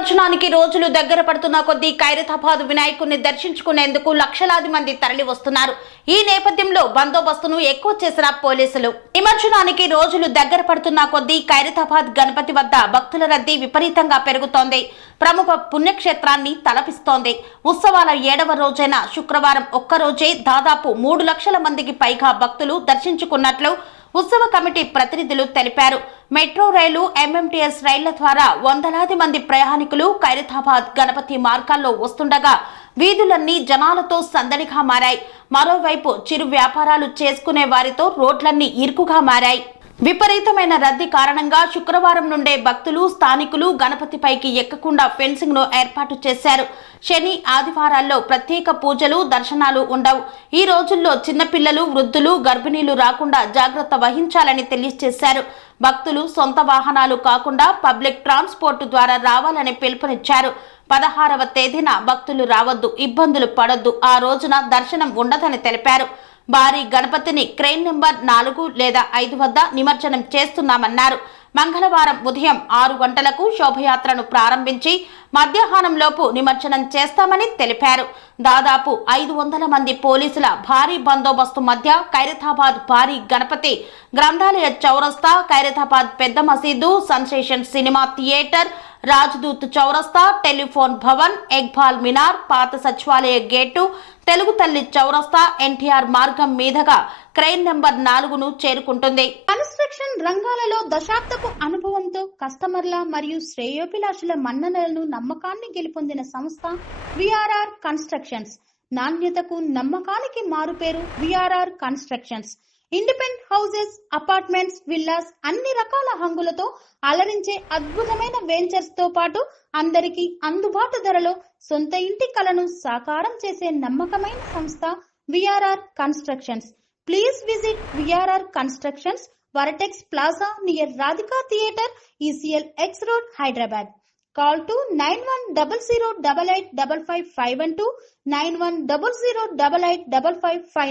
నిమజ్జనానికి రోజులు దగ్గర పడుతున్న కొద్దీ ఖైరతాబాద్ వినాయకుడిని దర్శించుకునేందుకు లక్షలాది మంది తరలి వస్తున్నారు. ఈ నేపథ్యంలో బందోబస్తును ఎక్కువ చేసిన పోలీసులు. నిమజ్జనానికి రోజులు దగ్గర పడుతున్న కొద్దీ ఖైరతాబాద్ గణపతి వద్ద భక్తుల రద్దీ విపరీతంగా పెరుగుతోంది. ప్రముఖ పుణ్యక్షేత్రాన్ని తలపిస్తోంది. ఉత్సవాల 7వ రోజైన శుక్రవారం ఒక్కరోజే దాదాపు 3 లక్షల మందికి పైగా భక్తులు దర్శించుకున్నట్లు ఉత్సవ కమిటీ ప్రతినిధులు తెలిపారు. మెట్రో రైలు, ఎంఎంటీఎస్ రైళ్ల ద్వారా వందలాది మంది ప్రయాణికులు ఖైరతాబాద్ గణపతి మార్గాల్లో వస్తుండగా వీధులన్నీ జనాలతో సందడిగా మారాయి. మరోవైపు చిరు వ్యాపారాలు చేసుకునే వారితో రోడ్లన్నీ ఇరుకుగా మారాయి. విపరీతమైన రద్దీ కారణంగా శుక్రవారం నుండే భక్తులు, స్థానికులు గణపతిపైకి ఎక్కకుండా ఫెన్సింగ్ ను ఏర్పాటు చేశారు. శని, ఆదివారాల్లో ప్రత్యేక పూజలు, దర్శనాలు ఉండవు. ఈ రోజుల్లో చిన్నపిల్లలు, వృద్ధులు, గర్భిణీలు రాకుండా జాగ్రత్త వహించాలని తెలియజేశారు. భక్తులు సొంత వాహనాలు కాకుండా పబ్లిక్ ట్రాన్స్పోర్ట్ ద్వారా రావాలని పిలుపునిచ్చారు. 16వ తేదీన భక్తులు రావద్దు, ఇబ్బందులు పడొద్దు, ఆ రోజున దర్శనం ఉండదని తెలిపారు. భారీ గణపతిని క్రెయిన్ నెంబర్ 4 లేదా 5 వద్ద నిమజ్జనం చేస్తున్నామన్నారు. మంగళవారం ఉదయం 6 గంటలకు శోభయాత్రను ప్రారంభించి మధ్యాహ్నంలోపు నిమజ్జనం చేస్తామని తెలిపారు. దాదాపు 500 మంది పోలీసుల భారీ బందోబస్తు మధ్య ఖైరతాబాద్ భారీ గణపతి గ్రంథాలయ చౌరస్తా, ఖైరతాబాద్ పెద్ద మసీదు, సెన్సేషన్ సినిమా థియేటర్, రాజ్దూత్ చౌరస్తా, టెలిఫోన్ భవన్, ఎక్బాల్ మినార్, పాత సచివాలయ గేటు, తెలుగు తల్లి చౌరస్తా, ఎన్టీఆర్ మార్గం మీదుగా క్రెయిన్ నెంబర్ 4ను చేరుకుంటుంది. కన్స్ట్రక్షన్ రంగాలలో దశాబ్దపు అనుభవంతో కస్టమర్ల మరియు శ్రేయోభిలాషుల మన్ననలను, నమ్మకాన్ని గెలుపొందిన సంస్థ విఆర్ఆర్ కన్స్ట్రక్షన్స్. నాణ్యతకు, నమ్మకానికి మారుపేరు VRR constructions. Independent houses, apartments, villas అన్ని రకాల హంగులతో అలరించే అద్భుతమైన వెంచర్స్ తో పాటు అందరికీ అందుబాటు ధరలో సొంత ఇంటి కలను సాకారం చేసే నమ్మకమైన సంస్థ VRR constructions. Please visit VRR Constructions, Varatex Plaza near Radhika Theatre, ECL X Road, Hyderabad. Call to 9100885551 91008855.